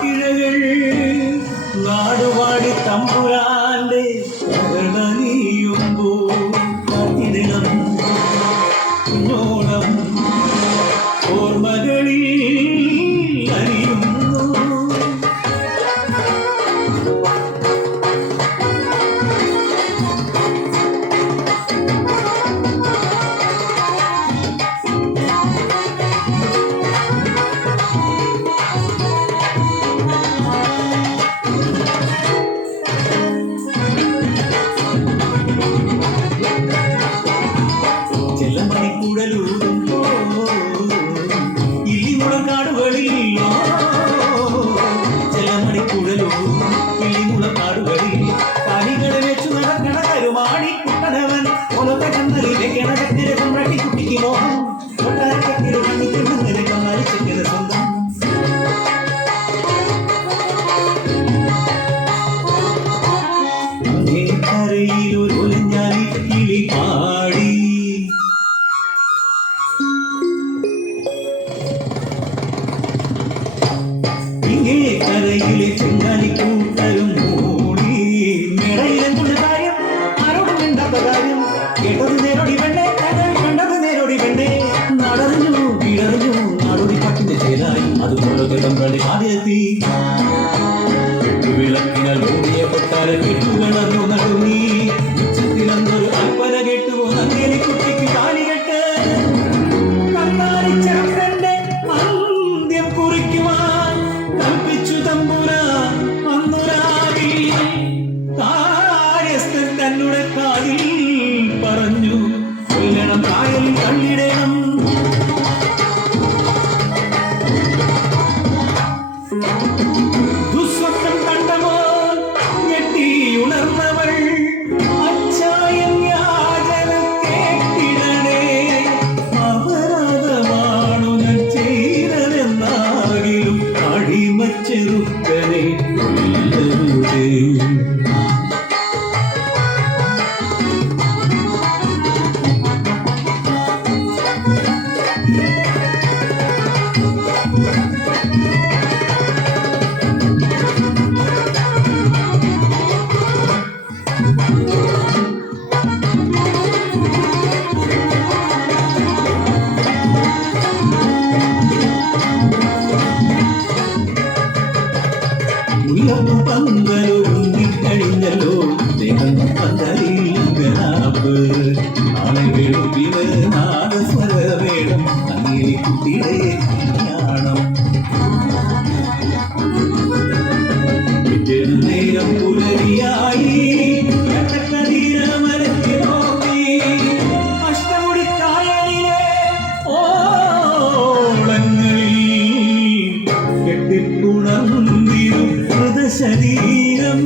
കിഴകൾ നാടുവാടി തമ്പുരാന്റെ നീയുമ്പോ അതിരണം കുഞ്ഞോളം ഓർമ്മകളിൽ അറിയുന്നു. കരയിലെ ചെങ്ങാലിക്കൂട്ടരും മൂടി നിറയിലെ കാര്യം ആരോടും മിണ്ടാത്ത കാര്യം കേട്ടത് നേരോടി വേണ്ടേ കണ്ടത് നേരോടി വേണ്ടേ നടറിഞ്ഞു കിടറിഞ്ഞു നാടോടി പട്ടിന്റെ ചേലായി അതുപോലെ കിടമ്പടി ആദ്യത്തി കെട്ടുവിളക്കിനാൽ ഓടിയ കൊട്ടാര കെട്ടുകളർന്നു നടുങ്ങി ഉച്ചത്തിലൊന്നൊരു അൽപ്പന കെട്ടുവോ നങ്ങേലി കുട്ടിക്ക് കാലികെട്ട് കണ്ണാടി ചന്ദ്രന്റെ അന്ത്യം കുറിക്കുവാൻ കൽപ്പിച്ചു തമ്പുരാൻ അന്നുരാവിൽ കാര്യസ്ഥൻ തന്നുടെ കാതിൽ പറഞ്ഞു കൊല്ലണം കായലിൽ തള്ളിടണം. ദുസ്വപ്നം കണ്ടമോ ഞെട്ടിയുണർന്നവൾ അച്ചായം യാചന കേട്ടിടണേ അപരാധമാണു ഞാൻ ചെയ്തതെന്നാകിലും അടിമച്ചെറുക്കനെ കൊല്ലരുതേ. പന്തലൊരുങ്ങിക്കഴിഞ്ഞല്ലോ ദേഹം പന്തലിപ്പ് നാളെ വെളുപ്പിന് നാദസ്വരവേണം അങ്ങേലി കുട്ടിയുടെ കല്യാണം. നേരം പുലരിയായി കടക്കതീരമരത്തി നോക്കി അഷ്ടമുടിക്കായലിലെ ഓളങ്ങളിൽ കെട്ടിപ്പുണർന്നിരും ശരീരം